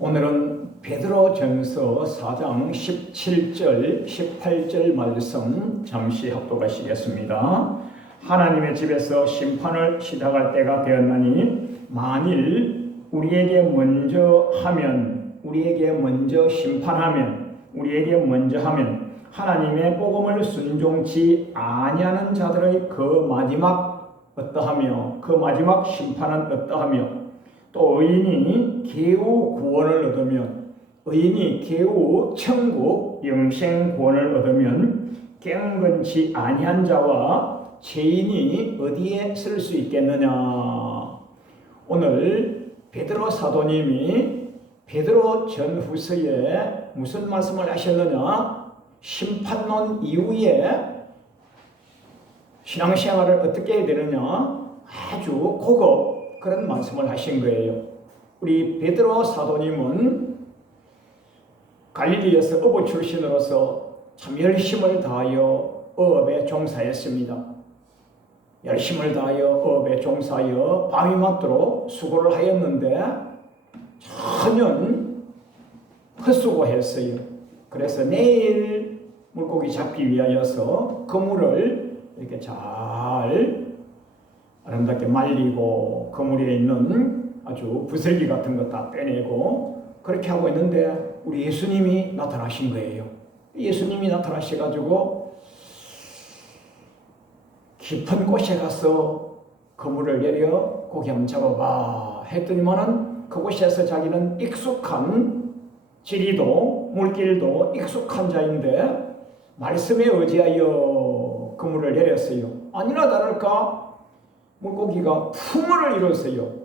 오늘은 베드로전서 4장 17절, 18절 말씀 잠시 합독하시겠습니다. 하나님의 집에서 심판을 시작할 때가 되었나니 만일 우리에게 먼저 심판하면, 우리에게 먼저 하면 하나님의 복음을 순종치 아니하는 자들의 그 마지막 심판은 어떠하며 또 의인이 겨우 구원을 얻으면, 의인이 겨우 천국 영생 구원을 얻으면 경건치 아니한 자와 죄인이 어디에 쓸 수 있겠느냐. 오늘 베드로 사도님이 베드로 전후서에 무슨 말씀을 하셨느냐. 심판론 이후에 신앙생활을 어떻게 해야 되느냐, 아주 고급 그런 말씀을 하신 거예요. 우리 베드로 사도님은 갈릴리에서 어부 출신으로서 참 열심을 다하여 어업에 종사했습니다. 열심을 다하여 어업에 종사하여 밤이 맞도록 수고를 하였는데 전혀 헛수고했어요. 그래서 내일 물고기 잡기 위하여서 그물을 이렇게 잘 아름답게 말리고 그물에 있는 아주 부슬기 같은 거 다 빼내고 그렇게 하고 있는데 우리 예수님이 나타나신 거예요. 예수님이 나타나셔가지고 깊은 곳에 가서 그물을 내려 고기 한번 잡아봐 했더니만은 그곳에서 자기는 익숙한 지리도 물길도 익숙한 자인데 말씀에 의지하여 그물을 내렸어요. 아니나 다를까 물고기가 풍어를 일었어요.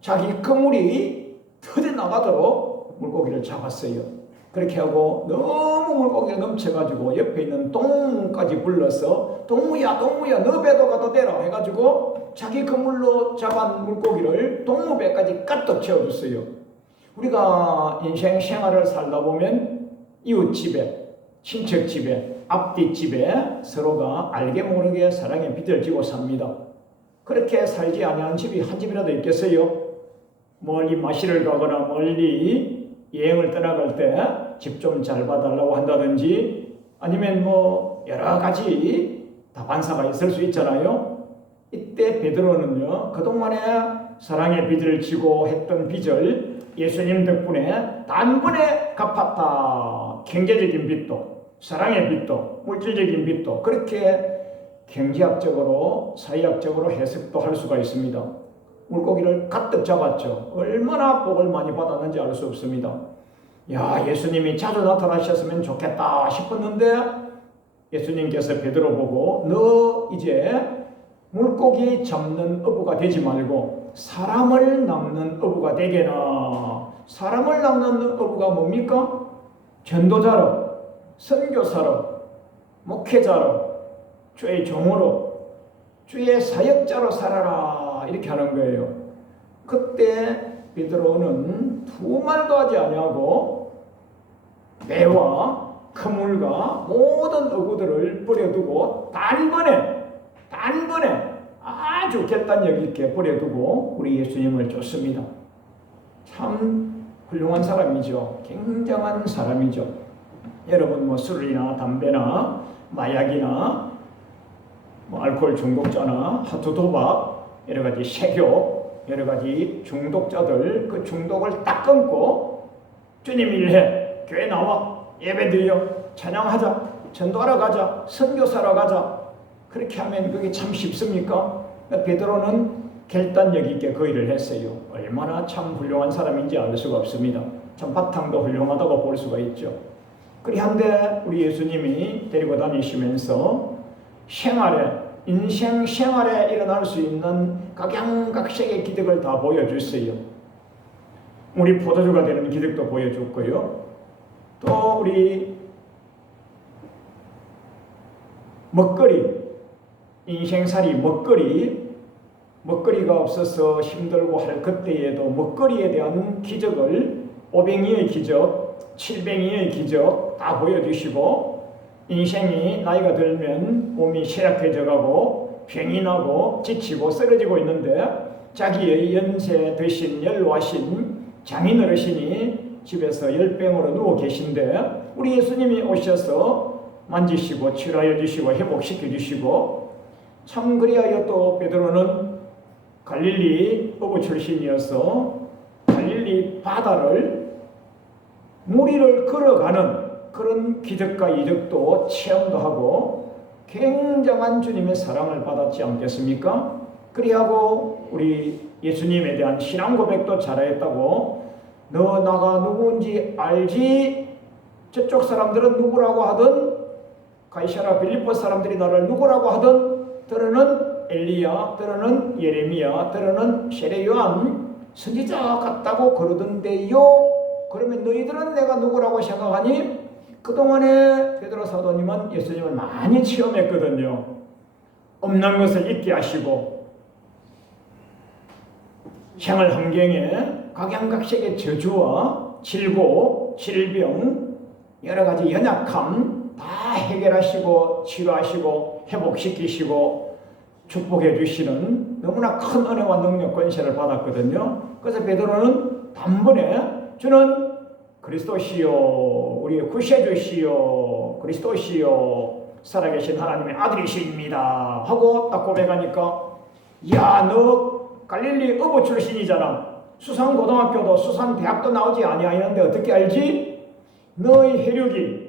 자기 그물이 터져나가도록 물고기를 잡았어요. 그렇게 하고 너무 물고기가 넘쳐가지고 옆에 있는 동무까지 불러서 동무야 너 배도 갖다 대라 해가지고 자기 그물로 잡은 물고기를 동무배까지 가득 채워줬어요. 우리가 인생 생활을 살다 보면 이웃집에, 친척집에, 앞뒷집에 서로가 알게 모르게 사랑에 빚을 지고 삽니다. 그렇게 살지 아니하는 집이 한 집이라도 있겠어요? 멀리 마시를 가거나 멀리 여행을 떠나갈 때 집 좀 잘 봐달라고 한다든지 아니면 여러 가지 다반사가 있을 수 있잖아요. 이때 베드로는요, 그동안에 사랑의 빚을 지고 했던 빚을 예수님 덕분에 단번에 갚았다. 경제적인 빚도, 사랑의 빚도, 물질적인 빚도 그렇게 경제학적으로, 사회학적으로 해석도 할 수가 있습니다. 물고기를 가득 잡았죠. 얼마나 복을 많이 받았는지 알 수 없습니다. 야, 예수님이 자주 나타나셨으면 좋겠다 싶었는데 예수님께서 베드로 보고 너 이제 물고기 잡는 어부가 되지 말고 사람을 낚는 어부가 되게나. 사람을 낚는 어부가 뭡니까? 전도자로, 선교사로, 목회자로, 주의 종으로, 주의 사역자로 살아라 이렇게 하는 거예요. 그때 베드로는 두 말도 하지 아니하고 배와 그물과 모든 어구들을 버려두고 단번에 아주 결단력 있게 버려두고 우리 예수님을 쫓습니다. 참 훌륭한 사람이죠. 굉장한 사람이죠. 여러분 술이나 담배나 마약이나 알코올 중독자나 하도 도박, 여러 가지 세교, 여러 가지 중독자들 그 중독을 딱 끊고 주님 일해, 교회 나와, 예배 드려, 찬양하자, 전도하러 가자, 선교사러 가자. 그렇게 하면 그게 참 쉽습니까? 베드로는 결단력 있게 그 일을 했어요. 얼마나 참 훌륭한 사람인지 알 수가 없습니다. 참 바탕도 훌륭하다고 볼 수가 있죠. 그리한데 우리 예수님이 데리고 다니시면서 인생 생활에 일어날 수 있는 각양각색의 기득을 다 보여줬어요. 우리 포도주가 되는 기득도 보여줬고요. 또 우리 인생살이 먹거리가 없어서 힘들고 할 그때에도 먹거리에 대한 기적을 500리의 기적, 700리의 기적 다 보여주시고 인생이 나이가 들면 몸이 쇠약해져가고 병이 나고 지치고 쓰러지고 있는데 자기의 연세 드신 연로하신 장인 어르신이 집에서 열병으로 누워 계신데 우리 예수님이 오셔서 만지시고 치료하여 주시고 회복시켜 주시고, 참 그리하여 또 베드로는 갈릴리 어부 출신이어서 갈릴리 바다를 무리를 걸어가는 그런 기적과 이적도 체험도 하고 굉장한 주님의 사랑을 받았지 않겠습니까? 그리하고 우리 예수님에 대한 신앙 고백도 잘했다고, 너 나가 누구인지 알지? 저쪽 사람들은 누구라고 하든, 가이사랴 빌립보 사람들이 너를 누구라고 하든, 들어는 엘리야, 들어는 예레미야, 들어는 세례 요한 선지자 같다고 그러던데요. 그러면 너희들은 내가 누구라고 생각하니? 그동안에 베드로 사도님은 예수님을 많이 체험했거든요. 없는 것을 있게 하시고, 생활 환경에 각양각색의 저주와 질고, 질병, 여러 가지 연약함 다 해결하시고 치료하시고 회복시키시고 축복해 주시는 너무나 큰 은혜와 능력 권세를 받았거든요. 그래서 베드로는 단번에 주는 그리스도시요, 우리의 구세주시요, 그리스도시요, 살아계신 하나님의 아들이십니다 하고 딱 고백하니까, 야, 너 갈릴리 어부 출신이잖아. 수산고등학교도 수산대학도 나오지 아니하였는데 어떻게 알지? 너의 혈육이,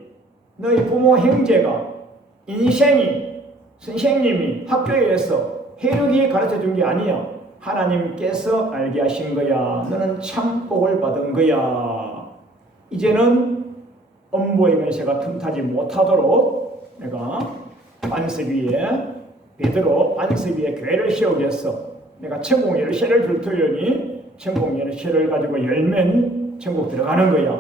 너희 부모 형제가, 인생이, 선생님이 학교에서 혈육이 가르쳐준 게 아니야. 하나님께서 알게 하신 거야. 너는 참 복을 받은 거야. 이제는 엄부의 면세가 틈타지 못하도록 내가 반석 위에, 베드로 반석 위에 교회를 세우겠어. 내가 천국 열쇠를 줄 터이니 천국 열쇠를 가지고 열면 천국 들어가는 거야.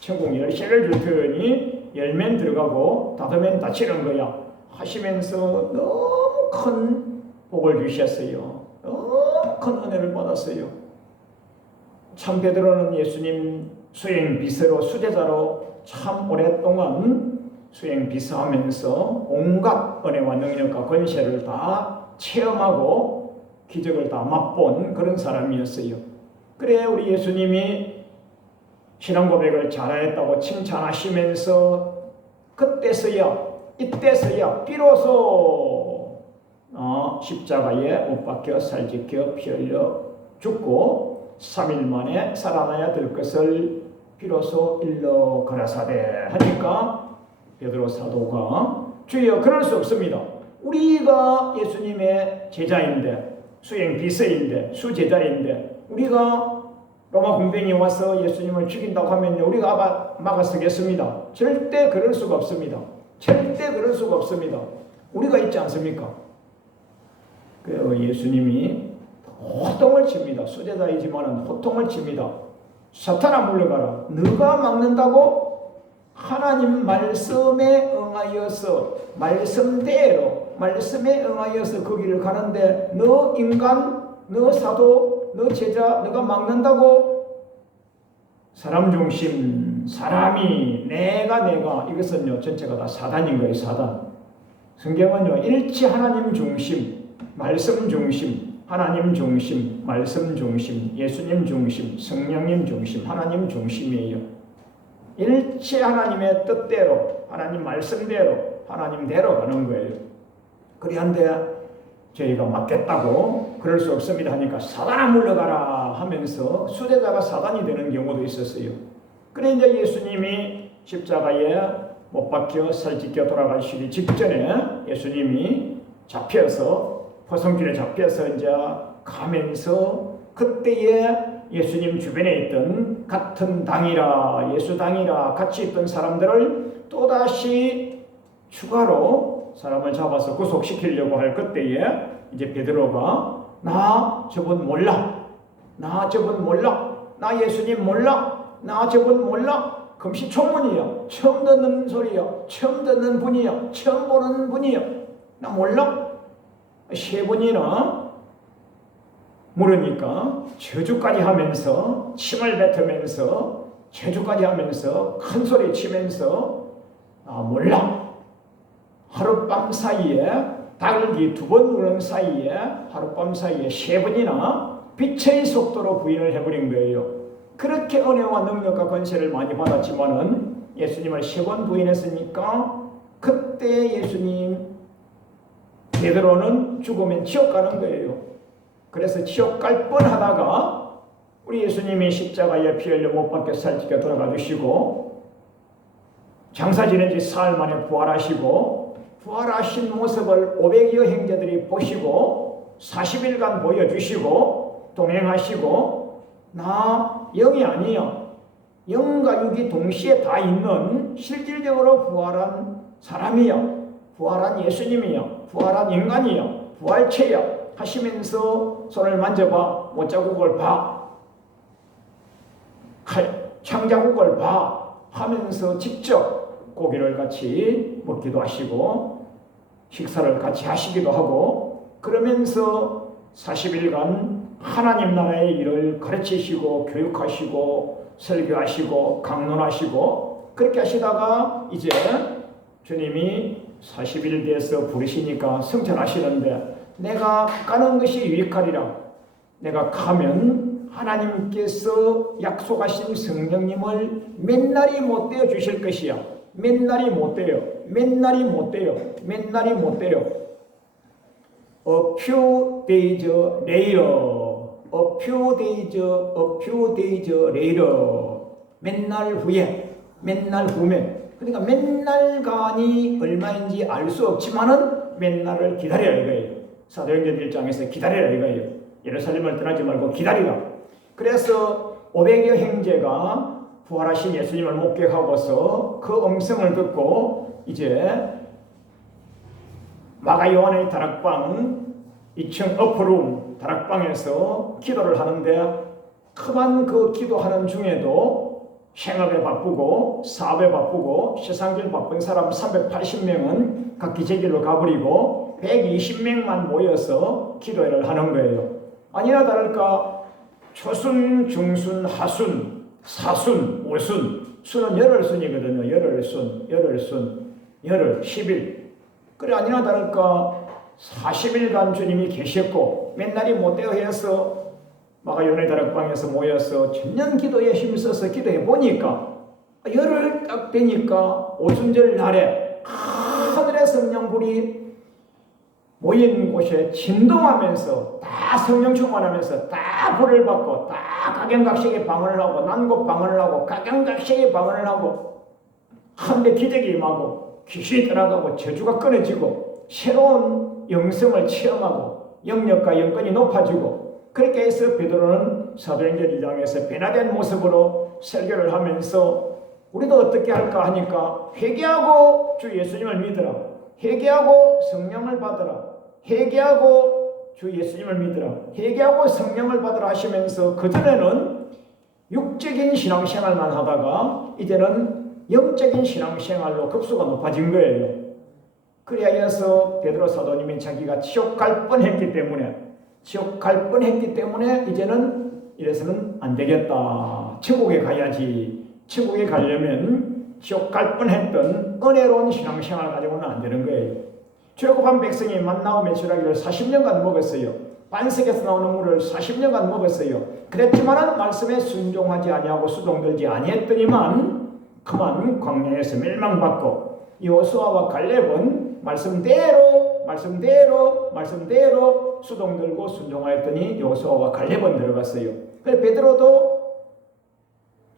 천국 열쇠를 줄 터이니 열면 들어가고 닫으면 닫히는 거야 하시면서 너무 큰 복을 주셨어요. 너무 큰 은혜를 받았어요. 참 베드로는 예수님 수행 비서로, 수제자로 참 오랫동안 수행 비서하면서 온갖 은혜와 능력과 권세를 다 체험하고 기적을 다 맛본 그런 사람이었어요. 그래 우리 예수님이 신앙 고백을 잘했다고 칭찬하시면서 그때서야, 이때서야 비로소 십자가에 못 박혀 살찌켜 피 흘려 죽고 3일 만에 살아나야 될 것을 비로소 일러 가라사대 하니까 베드로 사도가, 주여 그럴 수 없습니다. 우리가 예수님의 제자인데, 수행 비서인데, 수제자인데, 우리가 로마 군병이 와서 예수님을 죽인다고 하면 우리가 막아서겠습니다. 절대 그럴 수가 없습니다. 절대 그럴 수가 없습니다. 우리가 있지 않습니까? 그 예수님이 호통을 칩니다. 수제자이지만 호통을 칩니다. 사탄아 물러가라. 너가 막는다고? 하나님 말씀에 응하여서, 말씀대로 말씀에 응하여서 그 길을 가는데 너 인간, 너 사도, 너 제자, 너가 막는다고? 사람 중심, 사람이, 내가 이것은요 전체가 다 사단인 거예요. 사단. 성경은요 일치 하나님 중심, 말씀 중심, 하나님 중심, 말씀 중심, 예수님 중심, 성령님 중심, 하나님 중심이에요. 일치 하나님의 뜻대로, 하나님 말씀대로, 하나님대로 가는 거예요. 그리한데 저희가 맞겠다고 그럴 수 없습니다 하니까 사단아 물러가라 하면서 수제자가 사단이 되는 경우도 있었어요. 그래 이제 예수님이 십자가에 못 박혀 살찌켜 돌아가시기 직전에 예수님이 잡혀서 포성길에 잡혀서 이제 가면서 그때에 예수님 주변에 있던 같은 당이라, 예수 당이라 같이 있던 사람들을 또다시 추가로 사람을 잡아서 구속시키려고 할 그때에 이제 베드로가 나 저분 몰라, 나 저분 몰라, 나 예수님 몰라, 나 저분 몰라. 금시초문이야. 처음 듣는 소리야. 처음 듣는 분이야. 처음 보는 분이야. 나 몰라. 세 번이나 물으니까 저주까지 하면서 침을 뱉으면서 저주까지 하면서 큰 소리 치면서 몰라. 하룻밤 사이에 닭이 2번 우는 사이에 하룻밤 사이에 3번이나 빛의 속도로 부인을 해버린 거예요. 그렇게 은혜와 능력과 권세를 많이 받았지만은 예수님을 3번 부인했으니까 그때 예수님 베드로는 죽으면 지옥 가는 거예요. 그래서 지옥 갈 뻔하다가 우리 예수님이 십자가에 피 흘려 못 박혀 살찌게 돌아가 주시고 장사 지낸 지 사흘 만에 부활하시고 부활하신 모습을 500여 형제들이 보시고 40일간 보여주시고 동행하시고 나 영이 아니야. 영과 육이 동시에 다 있는 실질적으로 부활한 사람이야. 부활한 예수님이야. 부활한 인간이야. 부활체야. 하시면서 손을 만져봐. 못자국을 봐. 창자국을 봐. 하면서 직접 고기를 같이 먹기도 하시고 식사를 같이 하시기도 하고 그러면서 40일간 하나님 나라의 일을 가르치시고 교육하시고 설교하시고 강론하시고 그렇게 하시다가 이제 주님이 40일 돼서 부르시니까 성천하시는데 내가 가는 것이 유익하리라. 내가 가면 하나님께서 약속하신 성령님을 맨날이 못 되어 주실 것이야. 맨날이 못 돼요. 맨날이 못 돼요. 맨날이 못 돼요. A few days later. A few days later. 맨날 후에. 맨날 후에. 그러니까 맨날간이 얼마인지 알 수 없지만은 맨날을 기다려야 이거예요. 사도행전 1장에서 기다려야 이거예요. 예루살렘을 떠나지 말고 기다리라. 그래서 500여 형제가 부활하신 예수님을 목격하고서 그 음성을 듣고 이제 마가 요한의 다락방 2층 어퍼룸 다락방에서 기도를 하는데 그만 그 기도하는 중에도 생업에 바쁘고 사업에 바쁘고 세상일 바쁜 사람 380명은 각기 제길로 가버리고 120명만 모여서 기도회를 하는 거예요. 아니나 다를까 초순, 중순, 하순, 사순, 오순 순은 열흘순이거든요. 열흘 10일. 그래 아니나 다를까 40일간 주님이 계셨고 맨날이 못되어 해서 마가 요한의 다락방에서 모여서 전년 기도에 힘써서 기도해 보니까 열흘 딱 되니까 오순절 날에 하늘의 성령불이 모인 곳에 진동하면서 다 성령 충만하면서 다 불을 받고 다 각양각색의 방언을 하고 난곡 방언을 하고 각양각색의 방언을 하고 한데 기적이 임하고 귀신이 떠나가고 저주가 끊어지고 새로운 영성을 체험하고 영력과 영권이 높아지고 그렇게 해서 베드로는 사도행전 2장에서 변화된 모습으로 설교를 하면서 우리도 어떻게 할까 하니까 회개하고 주 예수님을 믿으라. 회개하고 성령을 받으라. 회개하고 주 예수님을 믿으라. 회개하고 성령을 받으라 하시면서 그전에는 육적인 신앙생활만 하다가 이제는 영적인 신앙생활로 급수가 높아진 거예요. 그래야 해서 베드로 사도님이 자기가 지옥 갈 뻔했기 때문에 이제는 이래서는 안 되겠다. 천국에 가야지. 천국에 가려면 지옥 갈 뻔했던 은혜로운 신앙생활 가지고는 안 되는 거예요. 출애굽한 백성이 만나고 메추라기를 40년간 먹었어요. 반석에서 나오는 물을 40년간 먹었어요. 그랬지만 말씀에 순종하지 아니하고 수동들지 아니했더니만 그만 광야에서 멸망받고 여호수아와 갈렙은 말씀대로 수동들고 순종하였더니 여호수아와 갈렙은 들어갔어요. 그래서 베드로도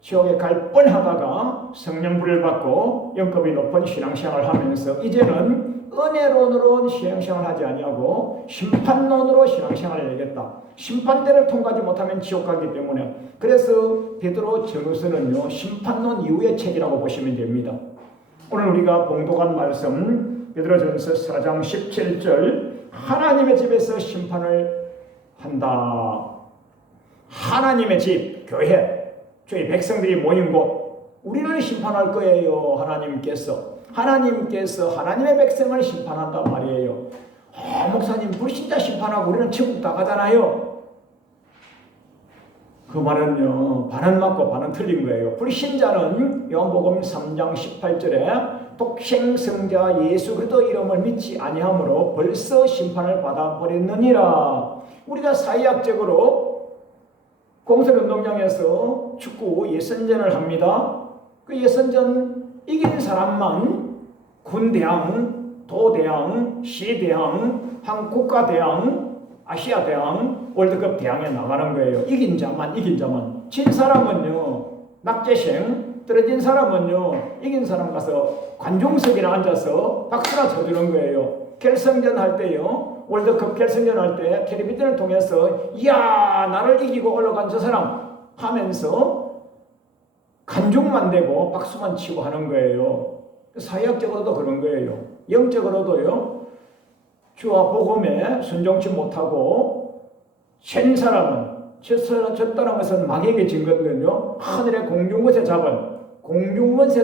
지옥에 갈 뻔하다가 성령불을 받고 영급이 높은 신앙생활을 하면서 이제는 은혜론으로 신앙생활을 하지 아니하고 심판론으로 신앙생활을 해야겠다. 심판대를 통과하지 못하면 지옥 가기 때문에 그래서 베드로 전후서는요 심판론 이후의 책이라고 보시면 됩니다. 오늘 우리가 봉독한 말씀 베드로전서 4장 17절 하나님의 집에서 심판을 한다. 하나님의 집, 교회 저희 백성들이 모인 곳 우리를 심판할 거예요. 하나님께서 하나님의 백성을 심판한단 말이에요. 목사님 불신자 심판하고 우리는 천국 다 가잖아요. 그 말은요 반은 맞고 반은 틀린 거예요. 불신자는 요한복음 3장 18절에 독생성자 예수 그리스도 이름을 믿지 아니함으로 벌써 심판을 받아버렸느니라. 우리가 사회학적으로 공설운동장에서 축구 예선전을 합니다. 그 예선전 이긴 사람만 군대항, 도대항, 시대항, 한국가대항, 아시아대항, 월드컵 대항에 나가는 거예요. 이긴 자만. 진 사람은요 낙제생, 떨어진 사람은요 이긴 사람 가서 관중석이나 앉아서 박수나 쳐주는 거예요. 결승전 할 때요, 월드컵 결승전 할 때 텔레비전을 통해서 이야 나를 이기고 올라간 저 사람 하면서 간중만 되고 박수만 치고 하는 거예요. 사회학적으로도 그런 거예요. 영적으로도요, 주와 복음에 순종치 못하고 챈 사람은, 졌다는 것은 마귀에게 진 거거든요. 하늘의 공중것에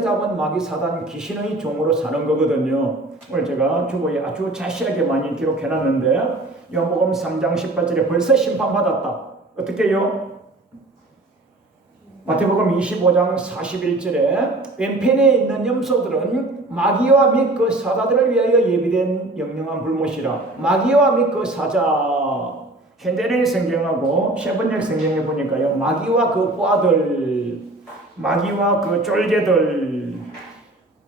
잡은 마귀 사단 귀신의 종으로 사는 거거든요. 오늘 제가 주보에 아주 자세하게 많이 기록해놨는데 요한복음 3장 18절에 벌써 심판받았다. 어떻게 해요? 마태복음 25장 41절에 왼편에 있는 염소들은 마귀와 및 그 사자들을 위하여 예비된 영영한 불못이라. 마귀와 및 그 사자, 현대의 성경하고 셰번역 성경에 보니까요, 마귀와 그 꽈들, 마귀와 그 쫄개들,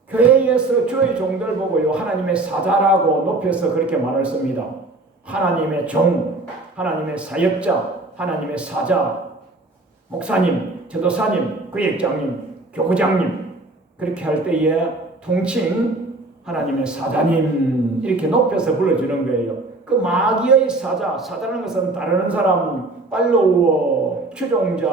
교회에서 주의 종들 보고요 하나님의 사자라고 높여서 그렇게 말을 씁니다. 하나님의 종, 하나님의 사역자, 하나님의 사자, 목사님, 제도사님, 구역장님, 교구장님, 그렇게 할 때에 통칭 하나님의 사자님 이렇게 높여서 불러주는 거예요. 그 마귀의 사자라는 것은 따르는 사람, 팔로워, 추종자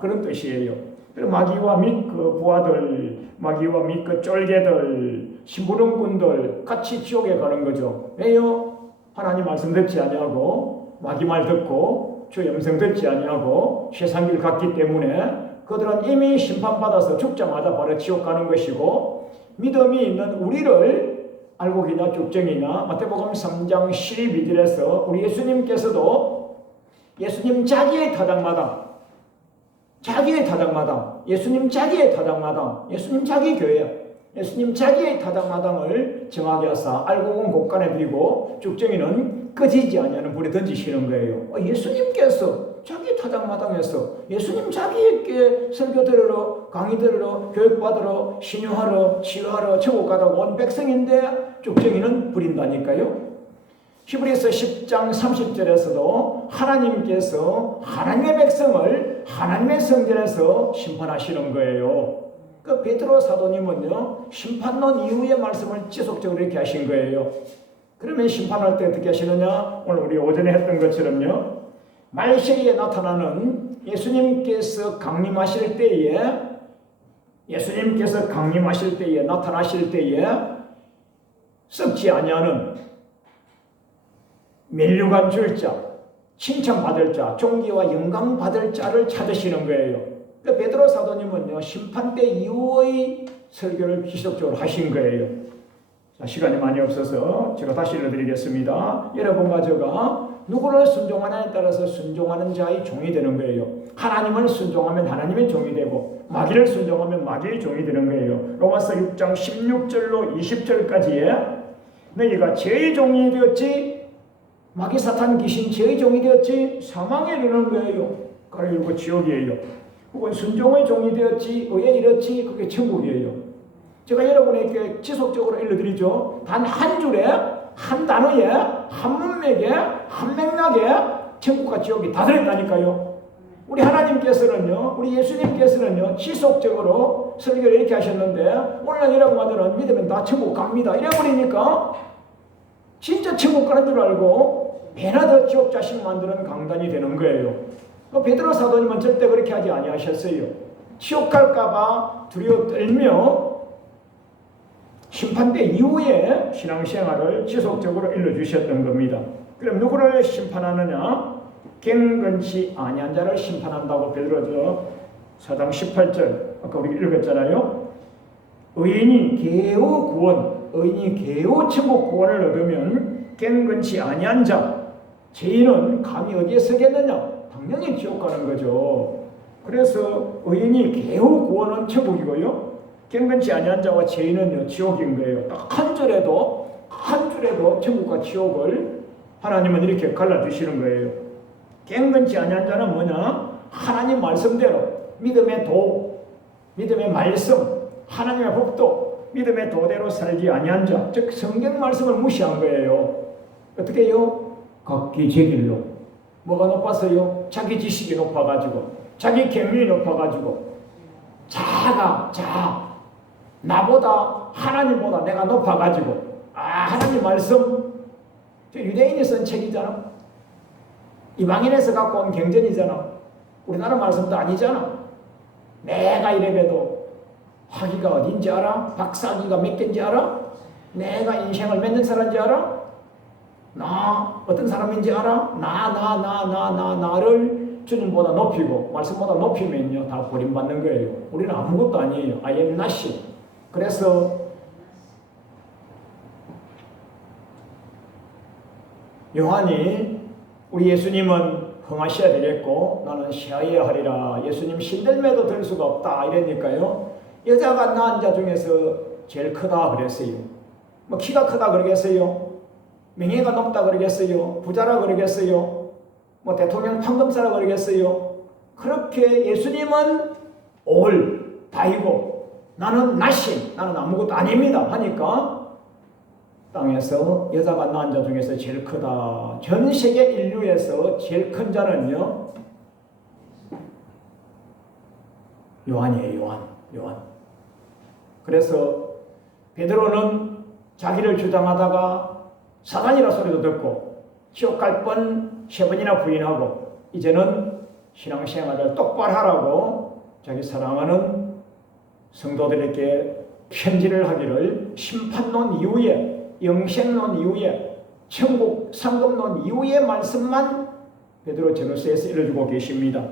그런 뜻이에요. 그리고 마귀와 및 그 부하들, 마귀와 및 그 쫄개들, 심부름꾼들 같이 지옥에 가는 거죠. 왜요? 하나님 말씀 듣지 아니하고 마귀 말 듣고 주 음성 듣지 아니하고 세상 길 갔기 때문에 그들은 이미 심판받아서 죽자마자 바로 지옥 가는 것이고, 믿음이 있는 우리를 알곡이나 죽정이나 마태복음 3장 12절에서 우리 예수님께서도 예수님 자기의 타당마다 예수님 자기의 타당마당, 예수님 자기 교회, 예수님 자기의 타당마당을 정하게 하사 알곡은 곳간에 드리고 죽정이는 꺼지지 아니하는 불에 던지시는 거예요. 예수님께서 자기 타당마당에서 예수님 자기에게 설교 들으러, 강의 들으러, 교육받으러, 신유하러, 치유하러, 천국 가라고 온 백성인데 죽정이는 부린다니까요. 히브리서 10장 30절에서도 하나님께서 하나님의 백성을 하나님의 성전에서 심판하시는 거예요. 그 베드로 사도님은요, 심판론 이후의 말씀을 지속적으로 이렇게 하신 거예요. 그러면 심판할 때 어떻게 하시느냐? 오늘 우리 오전에 했던 것처럼요, 말세기에 나타나는 예수님께서 강림하실 때에 나타나실 때에 썩지 아니하는 멸류관 줄 자, 칭찬받을 자, 존귀와 영광 받을 자를 찾으시는 거예요. 그러니까 베드로 사도님은요, 심판 때 이후의 설교를 지속적으로 하신 거예요. 자, 시간이 많이 없어서 제가 다시 읽어드리겠습니다. 여러분과 제가 누구를 순종하냐에 따라서 순종하는 자의 종이 되는 거예요. 하나님을 순종하면 하나님의 종이 되고, 마귀를 순종하면 마귀의 종이 되는 거예요. 로마서 6장 16절로 20절까지에 너희가 죄의 종이 되었지, 마귀 사탄 귀신 죄의 종이 되었지, 사망에 이르는 거예요. 그리고 지옥이에요. 혹은 순종의 종이 되었지, 의에 이르렀지, 그게 천국이에요. 제가 여러분에게 지속적으로 일러드리죠. 단 한 줄에, 한 단어에, 한 문맥에, 한 맥락에 천국과 지옥이 다 들어있다니까요. 우리 하나님께서는요, 우리 예수님께서는요, 지속적으로 설교를 이렇게 하셨는데, 오늘날 여러분들은 믿으면 다 천국 갑니다 이래버리니까 진짜 천국 가는 줄 알고 배나 더 지옥 자식 만드는 강단이 되는 거예요. 베드로 사도님은 절대 그렇게 하지 아니하셨어요. 지옥 갈까봐 두려워 떨며 심판대 이후에 신앙생활을 지속적으로 일러주셨던 겁니다. 그럼 누구를 심판하느냐? 경건치 아니한 자를 심판한다고 베드로서 4장 18절 아까 우리 읽었잖아요. 의인이 개우 천국 구원을 얻으면 경건치 아니한 자, 죄인은 감히 어디에 서겠느냐? 당연히 지옥 가는 거죠. 그래서 의인이 개우 구원은 천국이고요, 경건치 아니한 자와 죄인은요, 지옥인 거예요. 딱 한 줄에도 천국과 지옥을 하나님은 이렇게 갈라주시는 거예요. 경건치 아니한 자는 뭐냐? 하나님 말씀대로 믿음의 도, 믿음의 말씀, 하나님의 법도 믿음의 도대로 살지 아니한 자, 즉 성경 말씀을 무시한 거예요. 어떻게 해요? 각기 제 길로. 뭐가 높았어요? 자기 지식이 높아가지고, 자기 경륜이 높아가지고, 자아, 나보다 하나님보다 내가 높아가지고, 하나님 말씀, 저 유대인이 쓴 책이잖아. 이방인에서 갖고 온 경전이잖아. 우리나라 말씀도 아니잖아. 내가 이래봬도 학위가 어딘지 알아? 박사학위가 몇 개인지 알아? 내가 인생을 맺는 사람인지 알아? 나 어떤 사람인지 알아? 나를 주님보다 높이고 말씀보다 높이면요 다 버림받는 거예요. 우리는 아무것도 아니에요. I am nothing. 그래서 요한이 우리 예수님은 흥하셔야 되겠고 나는 쉬어야 하리라. 예수님 신들매도 들 수가 없다 이러니까요. 여자가 낳은 자 중에서 제일 크다 그랬어요. 뭐 키가 크다 그러겠어요? 명예가 높다 그러겠어요? 부자라 그러겠어요? 뭐 대통령 판검사라 그러겠어요? 그렇게 예수님은 올 다이고 나는 나신, 나는 아무것도 아닙니다 하니까 땅에서 여자가 낳은 자 중에서 제일 크다. 전 세계 인류에서 제일 큰 자는요 요한이에요. 요한. 그래서 베드로는 자기를 주장하다가 사단이라 소리도 듣고 지옥 갈 뻔 3번이나 부인하고 이제는 신앙생활을 똑바로 하라고 자기 사랑하는 성도들에게 편지를 하기를 심판론 이후에 영생론 이후에 천국 상급론 이후의 말씀만 베드로 전서에서 읽어주고 계십니다.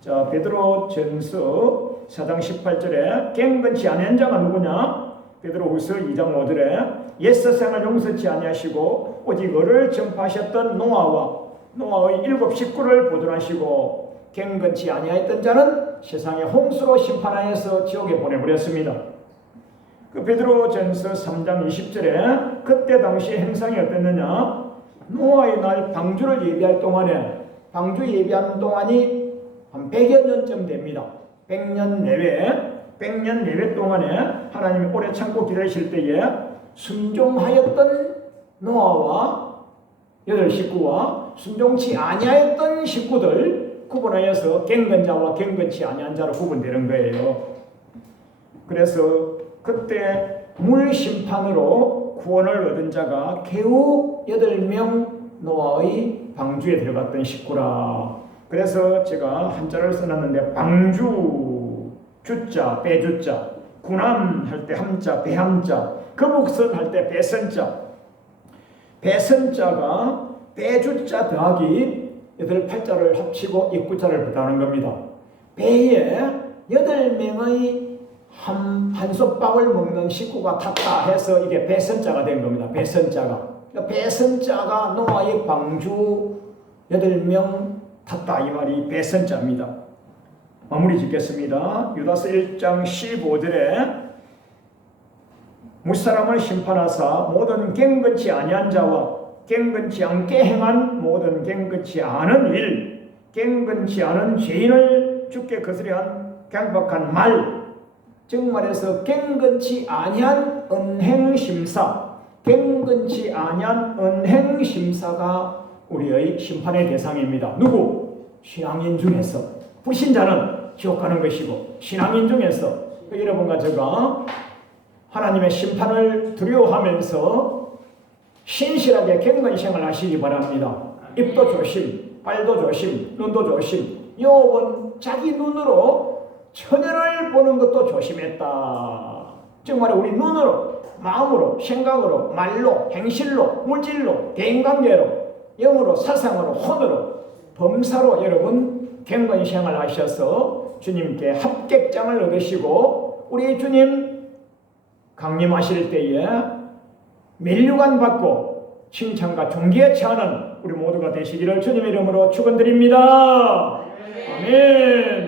자, 베드로 전서 4장 18절에 갱근치 아니한 자가 누구냐? 베드로후서 2장 5절에 옛세상을 용서치 아니하시고 오직 의를 전파하셨던 노아의 7 식구를 보존하시고 갱근치 아니하였던 자는 세상의 홍수로 심판하여서 지옥에 보내버렸습니다. 그 베드로전서 3장 20절에 그때 당시 행상이 어땠느냐? 노아의 날 방주를 예비할 동안에 방주 예비하는 동안이 한 100여 년쯤 됩니다. 100년 내외 동안에 하나님이 오래 참고 기다리실 때에 순종하였던 노아와 8 식구와 순종치 아니하였던 식구들 구분하여서 갱근자와 갱근치 아니한 자로 구분되는 거예요. 그래서 그때 물 심판으로 구원을 얻은 자가 겨우 8명 노아의 방주에 들어갔던 식구라. 그래서 제가 한자를 써놨는데 방주, 주자, 배주자, 군함 할 때 함자, 배함자, 거북선 할 때 배선자. 배선자가 배주자 더하기 8자를 합치고 6자를 부담하는 겁니다. 배에 8명의 한솥밥을 먹는 식구가 탔다 해서 이게 배선자가 된 겁니다. 배선자가 노아의 방주 8명 탔다 이 말이 배선자입니다. 마무리 짓겠습니다. 유다서 1장 15절에 무사람을 심판하사 모든 갱근치 아니한 자와 갱근치 않게 행한 모든 갱근치 않은 일, 갱근치 않은 죄인을 죽게 거스려한 강박한 말, 즉 말해서 갱근치 아니한 은행심사, 갱근치 아니한 은행심사가 우리의 심판의 대상입니다. 누구? 신앙인 중에서. 불신자는 지옥 가는 것이고 신앙인 중에서 여러분과 제가 하나님의 심판을 두려워하면서 신실하게 갱근생을 하시기 바랍니다. 입도 조심, 발도 조심, 눈도 조심. 욥은 자기 눈으로 처녀를 보는 것도 조심했다. 정말 우리 눈으로, 마음으로, 생각으로, 말로, 행실로, 물질로, 대인관계로, 영으로, 사상으로, 혼으로, 범사로 여러분 갱근생을 하셔서 주님께 합격장을 얻으시고 우리 주님 강림하실 때에 면류관 받고 칭찬과 존귀에 처하는 우리 모두가 되시기를 주님의 이름으로 축원드립니다. 아멘.